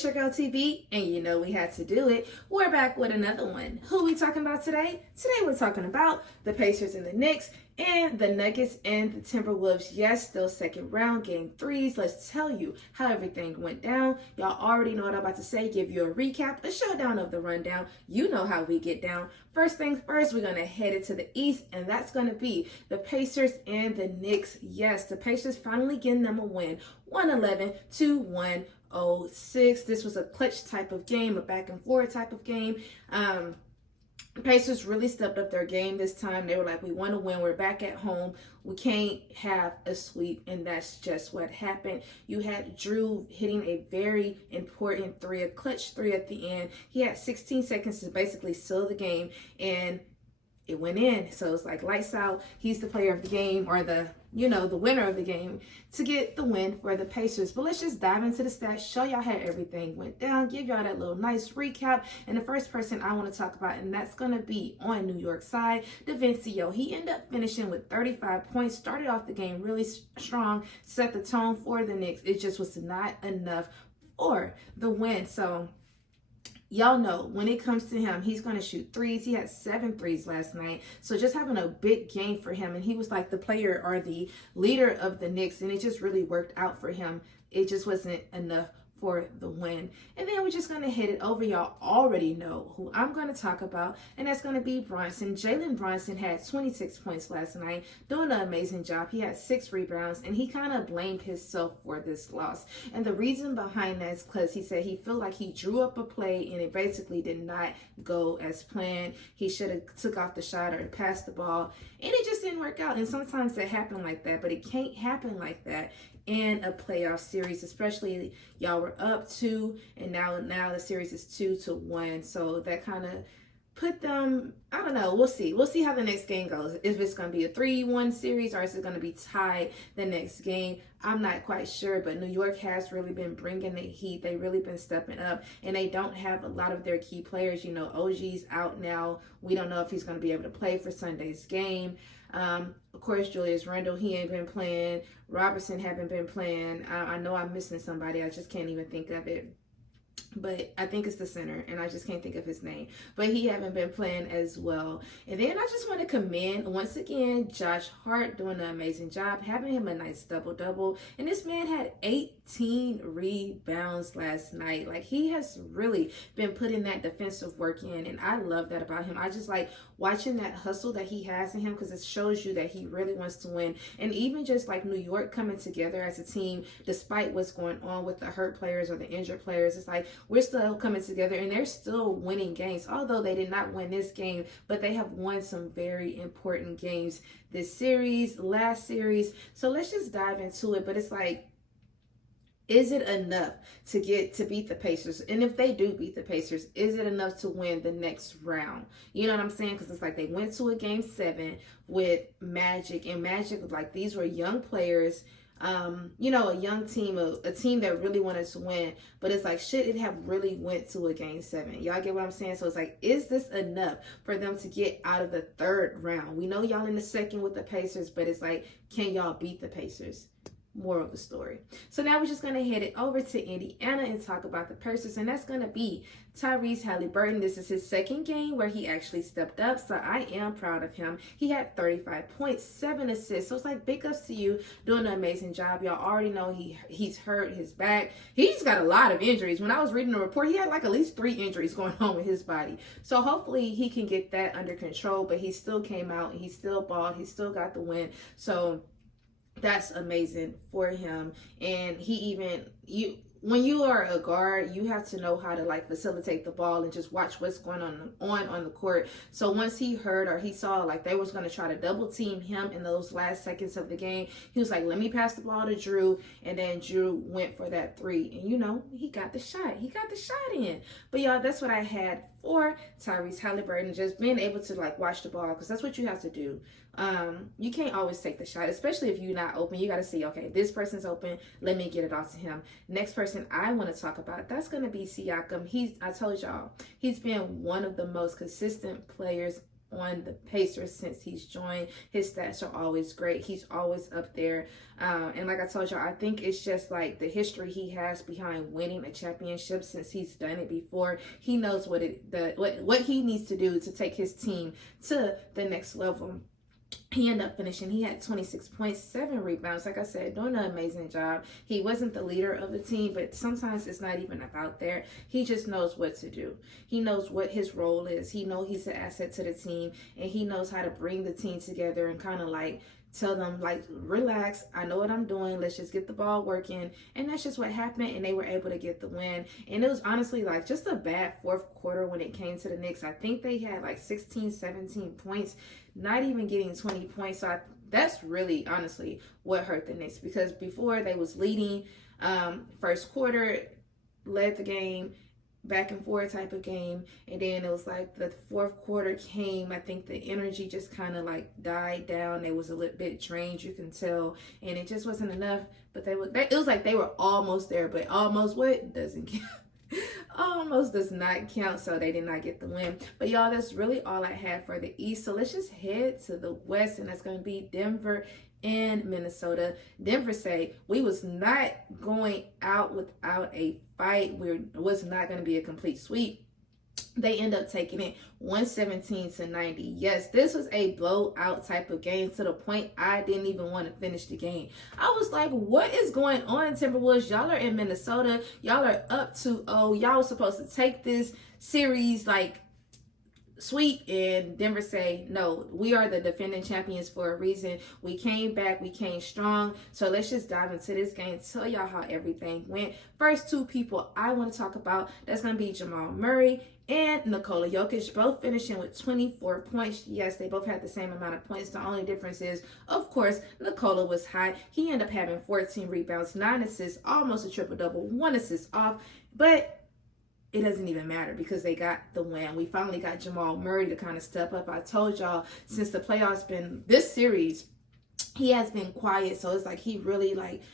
It's your girl TB, and you know we had to do it. We're back with another one. Who we talking about today? Today we're talking about the Pacers and the Knicks, and the Nuggets and the Timberwolves. Yes, still second round, game threes. Let's tell you how everything went down. Y'all already know what I'm about to say. Give you a recap, a showdown of the rundown. You know how we get down. First things first, we're going to head it to the East, and that's going to be the Pacers and the Knicks. Yes, the Pacers finally getting them a win, 111 to 106. This was a clutch type of game, a back and forth type of game. The Pacers really stepped up their game this time. They were like, we want to win. We're back at home. We can't have a sweep, and that's just what happened. You had Drew hitting a very important three, a clutch three at the end. He had 16 seconds to basically seal the game, and it went in. So it's like lights out. He's the player of the game, or the winner of the game, to get the win for the Pacers. But let's just dive into the stats, show y'all how everything went down, give y'all that little nice recap. And the first person I want to talk about, and that's going to be on New York side, DaVincio. He ended up finishing with 35 points, started off the game really strong, set the tone for the Knicks. It just was not enough for the win. So y'all know when it comes to him, he's going to shoot threes. He had 7 threes last night. So just having a big game for him. And he was like the player or the leader of the Knicks. And it just really worked out for him. It just wasn't enough for the win. And then we're just going to hit it over. Y'all already know who I'm going to talk about, and that's going to be Brunson. Jalen Brunson had 26 points last night, doing an amazing job. He had 6 rebounds, and he kind of blamed himself for this loss. And the reason behind that is because he said he felt like he drew up a play and it basically did not go as planned. He should have took off the shot or passed the ball, and it just didn't work out. And sometimes it happens like that, but it can't happen like that in a playoff series, especially y'all were up 2, and now the series is 2-1. So that kind of put them, I don't know, we'll see how the next game goes. If it's going to be a 3-1 series, or is it going to be tied the next game? I'm not quite sure, but New York has really been bringing the heat. They really been stepping up, and they don't have a lot of their key players. OG's out now. We don't know if he's going to be able to play for Sunday's game. Of course, Julius Randle, he ain't been playing. Robertson haven't been playing. I know I'm missing somebody. I just can't even think of it. But I think it's the center, and I just can't think of his name. But he haven't been playing as well. And then I just want to commend, once again, Josh Hart doing an amazing job, having him a nice double-double. And this man had 18 rebounds last night. Like, he has really been putting that defensive work in, and I love that about him. I just like watching that hustle that he has in him, because it shows you that he really wants to win. And even just like New York coming together as a team, despite what's going on with the hurt players or the injured players, it's like we're still coming together, and they're still winning games. Although they did not win this game, but they have won some very important games this series, last series. So let's just dive into it. But it's like, is it enough to beat the Pacers? And if they do beat the Pacers, is it enough to win the next round? You know what I'm saying? Because it's like they went to a game 7 with Magic, and Magic, like, these were young players, a young team, a team that really wanted to win. But it's like, should it have really went to a game 7? Y'all get what I'm saying? So it's like, is this enough for them to get out of the 3rd round? We know y'all in the 2nd with the Pacers, but it's like, can y'all beat the Pacers? More of the story. So now we're just going to head it over to Indiana and talk about the Pacers, and that's going to be Tyrese Halliburton. This is his 2nd game where he actually stepped up, so I am proud of him. He had 35 points, 7 assists, so it's like, big ups to you, doing an amazing job. Y'all already know he's hurt his back. He's got a lot of injuries. When I was reading the report, he had like at least 3 injuries going on with his body. So hopefully he can get that under control, but he still came out, he still balled, he still got the win. So that's amazing for him. And when you are a guard, you have to know how to like facilitate the ball and just watch what's going on the court. So once he heard, or he saw like they was going to try to double team him in those last seconds of the game, he was like, let me pass the ball to Drew. And then Drew went for that 3, and he got the shot. He got the shot in. But y'all, that's what I had for Tyrese Halliburton, just being able to like watch the ball, because that's what you have to do. You can't always take the shot, especially if you're not open. You got to see, okay, this person's open, let me get it off to him. Next person I want to talk about, that's going to be Siakam. I told y'all, he's been one of the most consistent players on the Pacers since he's joined. His stats are always great. He's always up there. And like I told y'all, I think it's just like the history he has behind winning a championship since he's done it before. He knows what he needs to do to take his team to the next level. He ended up finishing, he had 26 points, 7 rebounds. Like I said, doing an amazing job. He wasn't the leader of the team, but sometimes it's not even about there. He just knows what to do. He knows what his role is. He knows he's an asset to the team, and he knows how to bring the team together and kind of like tell them, like, relax, I know what I'm doing, let's just get the ball working. And that's just what happened, and they were able to get the win. And it was honestly like just a bad fourth quarter when it came to the Knicks. I think they had like 16, 17 points, not even getting 20 points. So that's really honestly what hurt the Knicks, because before they was leading first quarter, led the game, back and forth type of game, and then it was like the fourth quarter came, I think the energy just kind of like died down. They was a little bit drained, you can tell, and it just wasn't enough. But it was like they were almost there, but almost what doesn't count. Almost does not count, so they did not get the win. But y'all, that's really all I had for the East. So let's just head to the West, and that's going to be Denver and Minnesota. Denver say we was not going out without a fight. Was not going to be a complete sweep. They end up taking it 117-90. Yes, this was a blowout type of game, to the point I didn't even want to finish the game. I was like, what is going on, Timberwolves? Y'all are in Minnesota. Y'all are up 2-0. Y'all were supposed to take this series like sweep, and Denver say, no, we are the defending champions for a reason. We came back, we came strong. So let's just dive into this game, tell y'all how everything went. First two people I want to talk about, that's going to be Jamal Murray and Nikola Jokic, both finishing with 24 points. Yes, they both had the same amount of points. The only difference is, of course, Nikola was hot. He ended up having 14 rebounds, 9 assists, almost a triple-double, 1 assist off. But it doesn't even matter because they got the win. We finally got Jamal Murray to kind of step up. I told y'all, since the playoffs been this series, he has been quiet. So it's like he really like,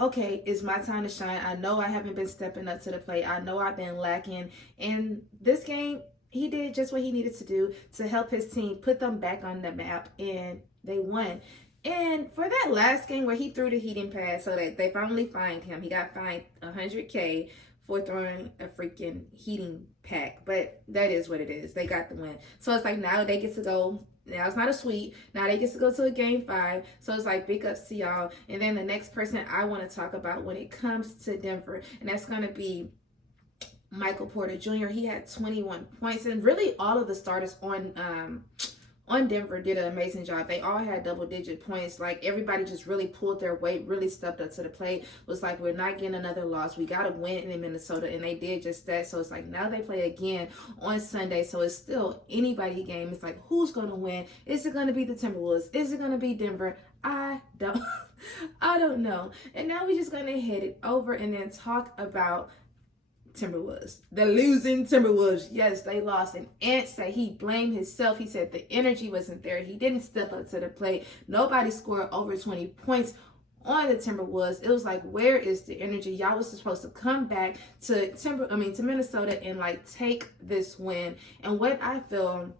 okay, it's my time to shine. I know I haven't been stepping up to the plate. I know I've been lacking. And this game, he did just what he needed to do to help his team, put them back on the map, and they won. And for that last game where he threw the heating pad, so that they finally fined him, he got fined $100K for throwing a freaking heating pack. But that is what it is. They got the win. So it's like now they get to go. Now it's not a sweep. Now they get to go to a game 5. So it's like big ups to y'all. And then the next person I want to talk about when it comes to Denver, and that's going to be Michael Porter Jr. He had 21 points. And really all of the starters on Denver did an amazing job. They all had double-digit points. Like, everybody just really pulled their weight, really stepped up to the plate. It was like, we're not getting another loss. We got to win in Minnesota, and they did just that. So it's like, now they play again on Sunday. So it's still anybody game. It's like, who's going to win? Is it going to be the Timberwolves? Is it going to be Denver? I don't know. And now we're just going to head it over and then talk about Timberwolves. The losing Timberwolves. Yes, they lost. And Ant said he blamed himself. He said the energy wasn't there. He didn't step up to the plate. Nobody scored over 20 points on the Timberwolves. It was like, where is the energy? Y'all was supposed to come back to Minnesota and like take this win. And what I feel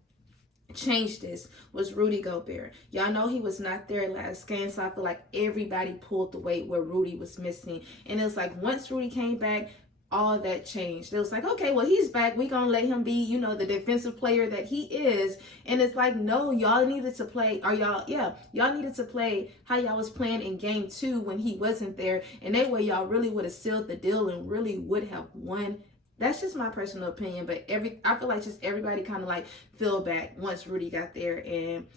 changed this was Rudy Gobert. Y'all know he was not there last game, so I feel like everybody pulled the weight where Rudy was missing. And it was like, once Rudy came back, all that changed. It was like, okay, well, he's back. We gonna let him be, the defensive player that he is. And it's like, no, y'all needed to play, y'all needed to play how y'all was playing in game 2 when he wasn't there. And that way y'all really would have sealed the deal and really would have won. That's just my personal opinion. But I feel like just everybody kind of like fell back once Rudy got there. And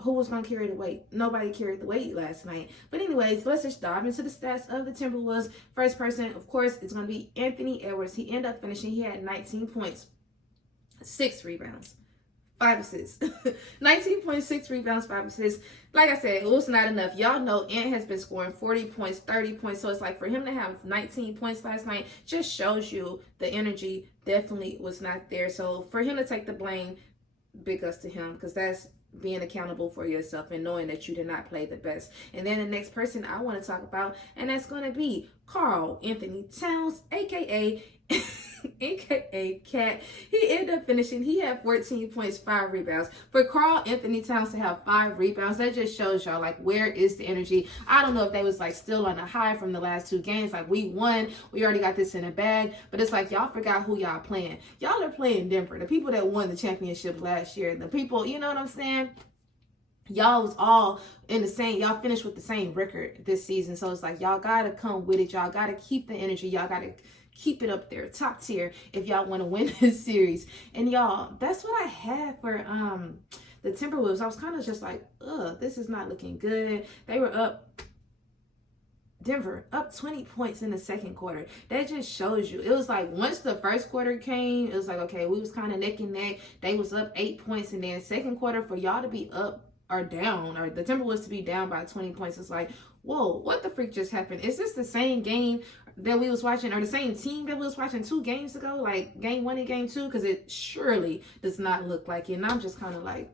who was going to carry the weight? Nobody carried the weight last night. But anyways, let's just dive into the stats of the Timberwolves. First person, of course, is going to be Anthony Edwards. He ended up finishing. He had 19 points, 6 rebounds, 5 assists. 19.6 rebounds, 5 assists. Like I said, it was not enough. Y'all know Ant has been scoring 40 points, 30 points. So it's like, for him to have 19 points last night just shows you the energy definitely was not there. So for him to take the blame, big ups to him, because that's being accountable for yourself and knowing that you did not play the best. And then the next person I want to talk about, and that's going to be Karl Anthony Towns, aka aka Cat, he ended up finishing. He had 14 points, 5 rebounds. For Karl Anthony Towns to have 5 rebounds, that just shows y'all like where is the energy. I don't know if they was like still on a high from the last 2 games. Like we won, we already got this in the bag, but it's like y'all forgot who y'all playing. Y'all are playing Denver, the people that won the championship last year. The people, you know what I'm saying? Y'all was all in the same, y'all finished with the same record this season. So it's like y'all gotta come with it. Y'all gotta keep the energy. Y'all gotta keep it up there, top tier, if y'all want to win this series. And y'all, that's what I had for the Timberwolves. I was kind of just like, this is not looking good. They were up, Denver up 20 points in the second quarter. That just shows you. It was like once the first quarter came, it was like, okay, we was kind of neck and neck. They was up 8 points, and then second quarter for y'all to be up or down, or the Timberwolves to be down by 20 points. It's like, whoa, what the freak just happened? Is this the same game that we was watching, or the same team that we was watching 2 games ago, like game 1 and game 2? Because it surely does not look like it. And I'm just kind of like,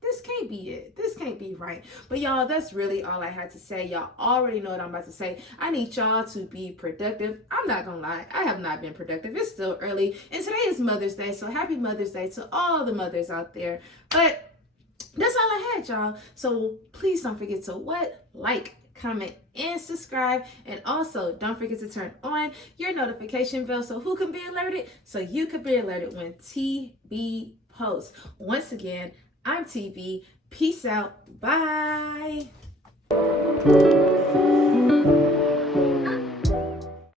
this can't be it. This can't be right. But y'all, that's really all I had to say. Y'all already know what I'm about to say. I need y'all to be productive. I'm not gonna lie, I have not been productive. It's still early, and today is Mother's Day, so happy Mother's Day to all the mothers out there. But that's all I had, y'all. So please don't forget to like, comment, and subscribe. And also don't forget to turn on your notification bell so who can be alerted? So you can be alerted when TB posts. Once again, I'm TB. Peace out. Bye.